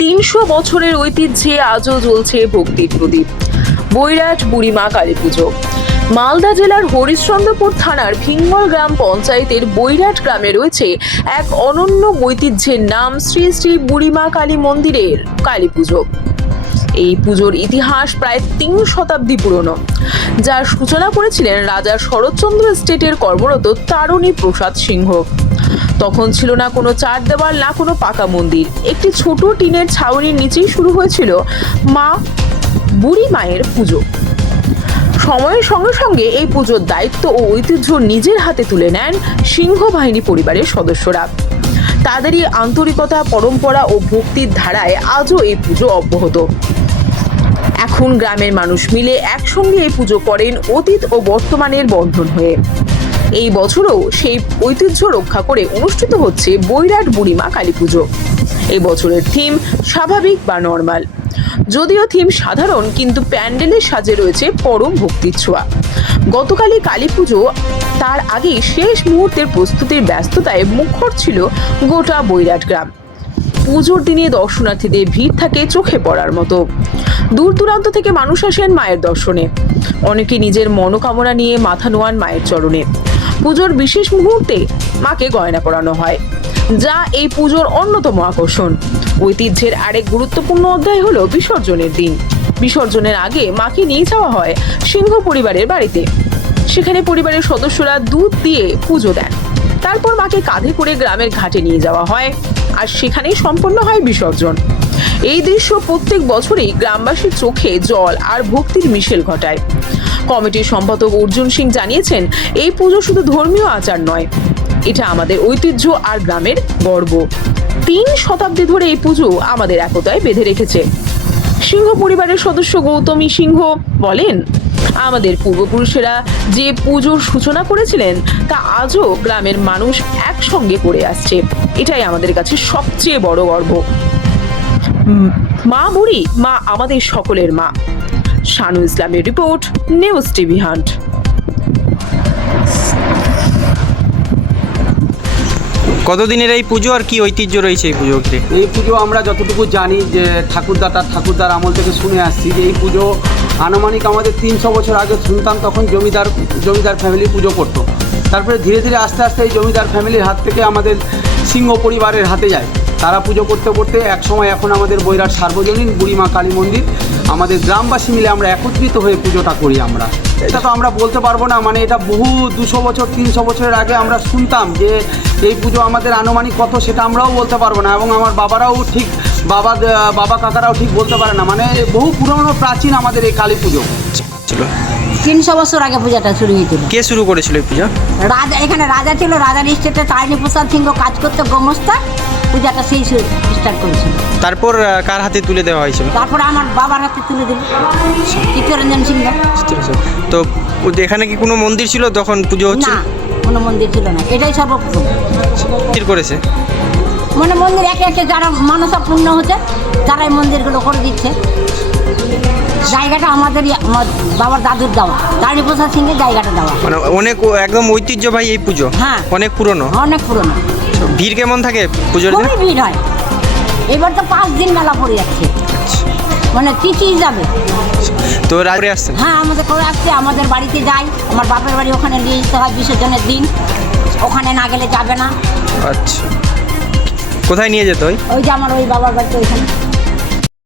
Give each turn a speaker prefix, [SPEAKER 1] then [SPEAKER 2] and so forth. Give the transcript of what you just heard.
[SPEAKER 1] তিনশো বছরের ঐতিহ্যে আজও জ্বলছে ভক্তির প্রদীপ। বৈরাট, বুড়িমা কালী পুজো মালদা জেলার হরিশ্চন্দ্রপুর থানার ভিঙ্গল গ্রাম পঞ্চায়েতের বৈরাট গ্রামে রয়েছে এক অনন্য ঐতিহ্যের নাম শ্রী শ্রী বুড়িমা কালী মন্দিরের কালী পুজো এই পুজোর ইতিহাস প্রায় তিন শতাব্দী পুরনো। যার সূচনা করেছিলেন রাজা শরৎচন্দ্র স্টেটের কর্মরত তারণী প্রসাদ সিংহ। তখন ছিল না কোনো চার দেওয়াল, না কোনো পাকা মন্দির। একটি ছোট টিনের ছাউনির নিচেই শুরু হয়েছিল মা বুড়ি মায়ের পুজো। সময়ের সঙ্গে সঙ্গে এই পুজোর দায়িত্ব ও ঐতিহ্য নিজের হাতে তুলে নেন সিংহ বাহিনী পরিবারের সদস্যরা। তাদেরই আন্তরিকতা, পরম্পরা ও ভক্তির ধারায় আজও এই পুজো অব্যাহত। এখন গ্রামের মানুষ মিলে একসঙ্গে এই পুজো করেন অতীত ও বর্তমানের বন্ধন হয়ে। এই বছরও সেই ঐতিহ্য রক্ষা করে অনুষ্ঠিত হচ্ছে বৈরাট বুড়িমা কালী পুজো। এই বছরের থিম স্বাভাবিক বা নর্মাল যদিও থিম সাধারণ, কিন্তু প্যান্ডেলের সাজে রয়েছে পরম ভক্তির ছোঁয়া। গতকালই কালী পুজো, তার আগেই শেষ মুহূর্তের প্রস্তুতির ব্যস্ততায় মুখর ছিল গোটা বৈরাট গ্রাম। পুজোর দিনে দর্শনার্থীদের ভিড় থাকে চোখে পড়ার মতো। দূর দূরান্ত থেকে মানুষ আসেন মায়ের দর্শনে। অনেকে নিজের মনোকামনা নিয়ে মাথা নোয়ান মায়ের চরণে। পুজোর বিশেষ মুহূর্তে মাকে গয়না পরানো হয়, যা এই পুজোর অন্যতম আকর্ষণ। ঐতিহ্যের আরেক গুরুত্বপূর্ণ অধ্যায় হলো বিসর্জনের দিন। বিসর্জনের আগে মাকে নিয়ে যাওয়া হয় সিংহ পরিবারের বাড়িতে। সেখানে পরিবারের সদস্যরা দুধ দিয়ে পুজো দেন। তারপর মাকে কাঁধে করে গ্রামের ঘাটে নিয়ে যাওয়া হয় আর সেখানেই সম্পন্ন হয় বিসর্জন। এই দৃশ্য প্রত্যেক বছরই গ্রামবাসীর চোখে জল আর ভক্তির মিশেল ঘটায়। কমিটির সম্পাদক অর্জুন সিং জানিয়েছেন, এই পুজো শুধু ধর্মীয় আচার নয়, এটা আমাদের ঐতিহ্য আর গ্রামের গর্ব। তিন শতাব্দী ধরে এই পুজো আমাদের একতায় বেঁধে রেখেছে। সিংহ পরিবারের সদস্য গৌতমী সিংহ বলেন, আমাদের পূর্বপুরুষেরা যে পুজোর সূচনা করেছিলেন, তা আজও গ্রামের মানুষ একসঙ্গে করে আসছে। এটাই আমাদের কাছে সবচেয়ে বড় গর্ব। মা বুড়ি, মা আমাদের সকলের মা। শানু ইসলামের রিপোর্ট নিউজ টিভি হান্ট
[SPEAKER 2] কতদিনের এই পুজো আর কি ঐতিহ্য রয়েছে এই পুজো ঘিরে
[SPEAKER 3] এই পুজো আমরা যতটুকু জানি যে ঠাকুরদাতার ঠাকুরদার আমল থেকে শুনে আসছি যে এই পুজো আনুমানিক আমাদের তিনশো বছর আগে শুনতাম তখন জমিদার জমিদার ফ্যামিলি পুজো করতো। তারপরে ধীরে ধীরে আস্তে আস্তে এই জমিদার ফ্যামিলির হাত থেকে আমাদের সিংহ পরিবারের হাতে যায়। তারা পুজো করতে করতে একসময় এখন আমাদের বৈরাট সার্বজনীন বুড়িমা কালী মন্দির, আমাদের গ্রামবাসী মিলে আমরা একত্রিত হয়ে পুজোটা করি আমরা। এটা তো আমরা বলতে পারব না মানে এটা বহু দুশো বছর, তিনশো বছরের আগে আমরা শুনতাম যে এই পুজো আমাদের আনুমানিক কত, সেটা আমরাও বলতে পারব না এবং আমার বাবারাও ঠিক, বাবা বাবা কাকারাও ঠিক বলতে পারে না। মানে বহু পুরনো প্রাচীন আমাদের এই কালী পুজো।
[SPEAKER 2] ছিল
[SPEAKER 4] তিনশো বছর আগে পূজাটা শুরু হয়েছিল।
[SPEAKER 2] কে শুরু করেছিল এই পূজা?
[SPEAKER 4] রাজা এখানে রাজা ছিল রাজার স্টেটে তারিণী প্রসাদ সিংহ কাজ করতে গোমস্তা পূজাটা সেই স্টার্ট করেছিল।
[SPEAKER 2] তারপর কার হাতে তুলে দেওয়া হয়েছিল?
[SPEAKER 4] তারপর আমার বাবার হাতে তুলে দিল। চিত্তরঞ্জন সিংহ।
[SPEAKER 2] তো এখানে কি কোনো মন্দির ছিল তখন পুজো হচ্ছে
[SPEAKER 4] না কোনো মন্দির ছিল না। এটাই সর্বপ্রথম।
[SPEAKER 2] করেছে?
[SPEAKER 4] মানে মন্দির একে একে যারা মানসা পূর্ণ হচ্ছে তারাই মন্দিরগুলো করে দিচ্ছে। জায়গাটা আমাদেরই আমার বাবার দাদুর দেওয়া। তারিণী প্রসাদ সিংহের জায়গাটা দেওয়া।
[SPEAKER 2] মানে অনেক একদম ঐতিহ্যবাহী এই পুজো?
[SPEAKER 4] হ্যাঁ।
[SPEAKER 2] অনেক পুরনো?
[SPEAKER 4] অনেক পুরনো।
[SPEAKER 2] ভিড় কেমন থাকে পুজোর দিন?
[SPEAKER 4] খুবই ভিড় হয়। এবার তো পাঁচ দিন মেলা পড়ে যাচ্ছে। মানে তিথি যাবে।
[SPEAKER 2] তো রাত্রে আসছেন?
[SPEAKER 4] হ্যাঁ আমাদের করে আসছে। আমাদের বাড়িতে যাই। আমার বাপের বাড়ি ওখানে নিয়ে যেতে হয় বিসর্জনের দিন। ওখানে না গেলে যাবে না।
[SPEAKER 2] আচ্ছা। কোথায় নিয়ে যেত হয়?
[SPEAKER 4] ওই যে আমার ওই বাবার বাড়িতে ওইখানে।